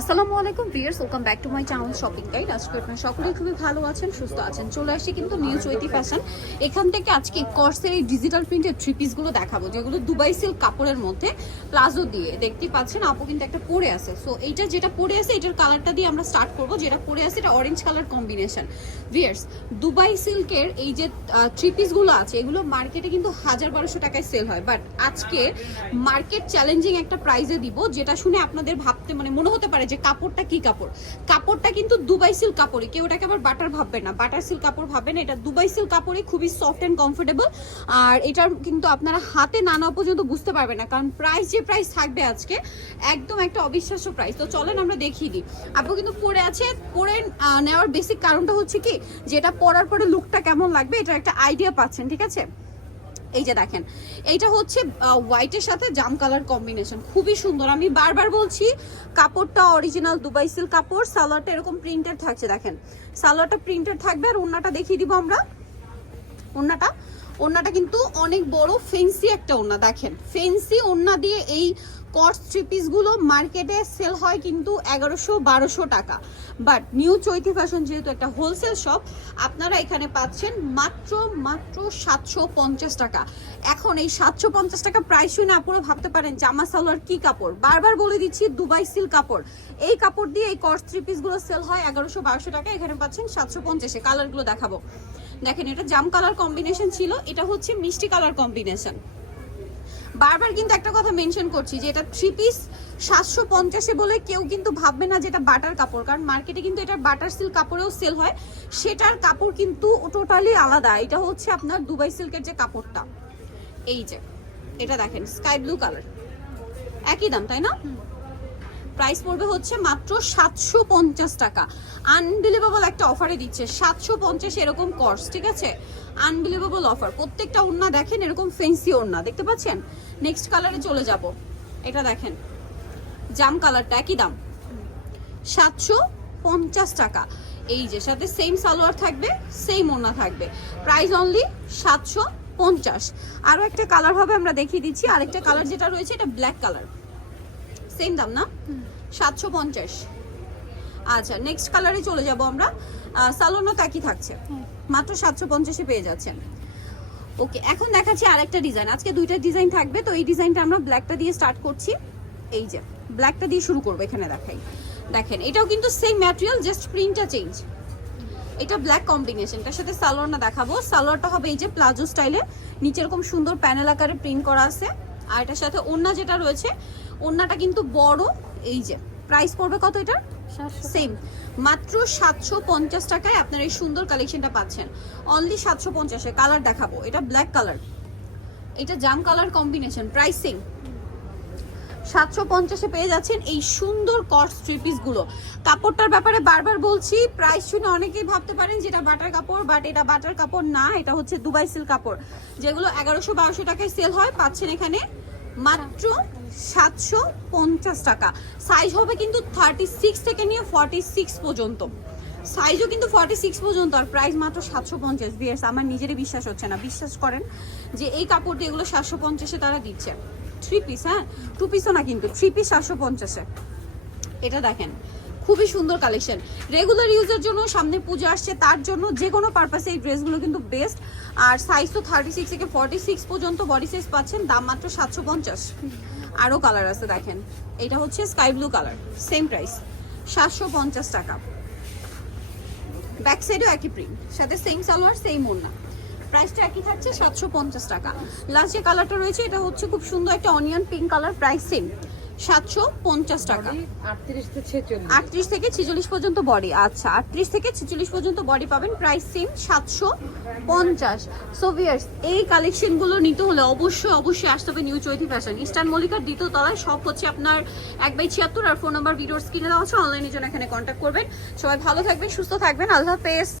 আসসালামু আলাইকুম viewers welcome back to my channel shopping guide আজকে আপনারা সকলেই খুবই ভালো আছেন, সুস্থ আছেন। চলে আসছি কিন্তু নিউ চৈতি ফ্যাশন এখান থেকে আজকে কর্সের এই ডিজিটাল প্রিন্টের থ্রি পিসগুলো দেখাবো, যেগুলো দুবাই সিল্ক কাপড়ের মধ্যে প্লাজো দিয়ে। দেখতে পাচ্ছেন, আপু কিন্তু একটা পরে আছে। সো এইটা যেটা পরে আছে, এটার কালারটা দিয়ে আমরা স্টার্ট করব। যেটা পরে আছে, এটা orange colour combination viewers Dubai সিল্কের এই যে থ্রি পিসগুলো আছে, এগুলো মার্কেটে কিন্তু হাজার বারোশো টাকায় সেল হয়। বাট আজকে মার্কেট চ্যালেঞ্জিং একটা প্রাইজে দিব, যেটা শুনে আপনাদের ভাবতে মানে মনে হতে পারে যে কাপড়টা কি কাপড়? কাপড়টা কিন্তু দুবাই সিল্ক কাপড়ই। কেউ এটাকে আবার বাটার ভাববে না। বাটার সিল্ক কাপড় ভাববেন এটা দুবাই সিল্ক কাপড়ই খুবই সফট অ্যান্ড কমফোর্টেবল আর এটার কিন্তু আপনারা হাতে না নেওয়া পর্যন্ত বুঝতে পারবেন না। কারণ প্রাইস যে প্রাইস থাকবে আজকে, একদম একটা অবিশ্বাস্য প্রাইস তো চলেন আমরা দেখিয়ে দিই। আপু কিন্তু পরে আছে। পরে নেওয়ার বেসিক কারণটা হচ্ছে কি? যেটা পরার পরে লুকটা কেমন লাগবে এটা একটা আইডিয়া পাচ্ছেন, ঠিক আছে? এই যে দেখেন, এইটা হচ্ছে হোয়াইটের সাথে জাম কালার কম্বিনেশন খুবই সুন্দর। আমি বারবার বলছি, কাপড়টা অরিজিনাল দুবাই সিল্ক কাপড়, সালোয়ারটা এরকম প্রিন্টেড থাকছে, দেখেন। সালোয়ারটা প্রিন্টেড থাকবে আর ওন্নাটা দেখিয়ে দিব আমরা। ওন্নাটা ওন্নাটা কিন্তু অনেক বড় ফেন্সি একটা ওন্না দেখেন। ফেন্সি ওন্না দিয়ে এই কটস থ্রি পিসগুলো মার্কেটে সেল হয় কিন্তু এগারোশো, বারোশো টাকা। বাট নিউ চৈতি ফ্যাশন যেহেতু একটা হোলসেল শপ আপনারা এখানে পাচ্ছেন মাত্র মাত্র সাতশো পঞ্চাশ টাকা। এখন এই সাতশো পঞ্চাশ টাকা প্রাইস শুনে আপনারা ভাবতে পারেন জামা সালোয়ার কি কাপড়? বারবার বলে দিচ্ছি দুবাই সিল কাপড়। এই কাপড় দিয়ে এই কটস থ্রি পিসগুলো সেল হয় এগারোশো, বারোশো টাকা, এখানে পাচ্ছেন সাতশো পঞ্চাশে কালারগুলো দেখাবো। দেখেন এটা জাম কালার কম্বিনেশন ছিল, এটা হচ্ছে মিষ্টি কালার কম্বিনেশন বারবার কিন্তু একটা কথা মেনশন করছি যে এটা থ্রি পিস সাতশো পঞ্চাশে বলে কেউ কিন্তু ভাববে না যে এটা বাটার কাপড়। কারণ মার্কেটে কিন্তু এটা বাটার সিল্ক কাপড়েও সেল হয়। সেটার কাপড় কিন্তু টোটালি আলাদা। এটা হচ্ছে আপনার দুবাই সিল্কের যে কাপড়টা। এই যে, এটা দেখেন স্কাই ব্লু কালার একই দাম, তাই না? প্রাইস পড়বে হচ্ছে মাত্র সাতশো পঞ্চাশ টাকা। আনবিলিভেবল একটা অফারে দিচ্ছে, সাতশো পঞ্চাশ এরকম কর্স ঠিক আছে? আনবিলিভেবল অফার প্রত্যেকটা ওড়না দেখেন, এরকম ফেন্সি ওড়না, দেখতে পাচ্ছেন? নেক্সট কালারে চলে যাব, এটা দেখেন, জাম কালারটা একই দাম। সাতশো পঞ্চাশ টাকা। এই যে, সাথে সেম সালোয়ার থাকবে সেম ওড়না থাকবে। প্রাইস অনলি সাতশো পঞ্চাশ। আরও একটা কালার হবে, আমরা দেখিয়ে দিচ্ছি। আরেকটা কালার যেটা রয়েছে, এটা ব্ল্যাক কালার সেম দাম না? সাতশো পঞ্চাশ। আচ্ছা নেক্সট কালারে চলে যাব আমরা। সালোনা তাকি থাকছে। মাত্র সাতশো পঞ্চাশে পেয়ে যাচ্ছেন। ওকে এখন দেখাচ্ছি আরেকটা ডিজাইন আজকে দুইটা ডিজাইন থাকবে তো এই ডিজাইনটা আমরা ব্ল্যাকটা দিয়ে স্টার্ট করছি। এই যে ব্ল্যাকটা দিয়ে শুরু করব এখানে দেখাই। দেখেন এটাও কিন্তু সেম ম্যাটেরিয়াল জাস্ট প্রিন্টটা চেঞ্জ এটা ব্ল্যাক কম্বিনেশন এটার সাথে সালোয়ারটা দেখাবো। সালোয়ারটা হবে এই যে প্লাজো স্টাইলে নিচে এরকম সুন্দর প্যানেল আকারে প্রিন্ট করা আছে। আর এটার সাথে ওন্না যেটা রয়েছে ওন্নাটা কিন্তু বড় এই যে প্রাইস পড়বে কত এটা সেম মাত্র সাতশো পঞ্চাশ টাকায় আপনার এই সুন্দর কালেকশনটা পাচ্ছেন। অনলি সাতশো পঞ্চাশে কালার দেখাবো এটা ব্ল্যাক কালার এটা জাম কালার কম্বিনেশন প্রাইস সেম সাতশো পঞ্চাশে পেয়ে যাচ্ছেন এই সুন্দর কটস থ্রি গুলো। কাপড়টার ব্যাপারে বারবার বলছি প্রাইস শুনে অনেকেই ভাবতে পারেন যেটা বাটার কাপড় বাট এটা বাটার কাপড় না, এটা হচ্ছে দুবাই সিল্ক কাপড়, যেগুলো এগারোশো বারোশো টাকায় সেল হয়, পাচ্ছেন এখানে মাত্র সাতশো পঞ্চাশ টাকা। সাইজ হবে কিন্তু থার্টি সিক্স থেকে নিয়ে ফর্টি সিক্স পর্যন্ত। সাইজও কিন্তু ফর্টি সিক্স পর্যন্ত, আর প্রাইস মাত্র সাতশো পঞ্চাশ। বিয়ার্স আমার নিজেরই বিশ্বাস হচ্ছে না। বিশ্বাস করেন যে এই কাপড়টি এগুলো সাতশো পঞ্চাশে তারা দিচ্ছে। থ্রি পিস হ্যাঁ? টু পিসও না কিন্তু থ্রি পিস সাতশো পঞ্চাশে। এটা দেখেন, খুবই সুন্দর কালেকশন রেগুলার ইউজের জন্য সামনে পুজো আসছে, তার জন্য যে কোনো পারপাসে এই ড্রেসগুলো কিন্তু বেস্ট আর সাইজ তো থার্টি সিক্স থেকে ফর্টি সিক্স পর্যন্ত বডি সাইজ পাচ্ছেন, দাম মাত্র সাতশো পঞ্চাশ। আরও কালার আছে দেখেন, এটা হচ্ছে sky blue colour same price সাতশো পঞ্চাশ টাকা। ব্যাক সাইডেও একই প্রিন্ট সাথে সেম সালোয়ার সেম ওড়না। প্রাইসটা একই থাকছে সাতশো পঞ্চাশ টাকা। লাস্ট যে কালারটা রয়েছে এটা হচ্ছে খুব সুন্দর একটা onion pink colour price same সাতশো পঞ্চাশ টাকা। আটত্রিশ থেকে ছেচল্লিশ। পর্যন্ত বডি আচ্ছা আটত্রিশ থেকে ছেচল্লিশ পর্যন্ত বডি পাবেন প্রাইস সেম সাতশো পঞ্চাশ। সো ভিয়ার্স এই কালেকশনগুলো নিতে হলে অবশ্যই অবশ্যই আসতে হবে নিউ চৈতি ফ্যাশন ইস্টার্ন মল্লিকার দ্বিতীয় তলায় সব হচ্ছে আপনার এক বাই ছিয়াত্তর আর ফোন নাম্বার ভিডিওর স্ক্রিনে দেওয়া আছে অনলাইনের জন্য এখানে কন্ট্যাক্ট করবেন। সবাই ভালো থাকবেন সুস্থ থাকবেন আল্লাহ হাফেজ।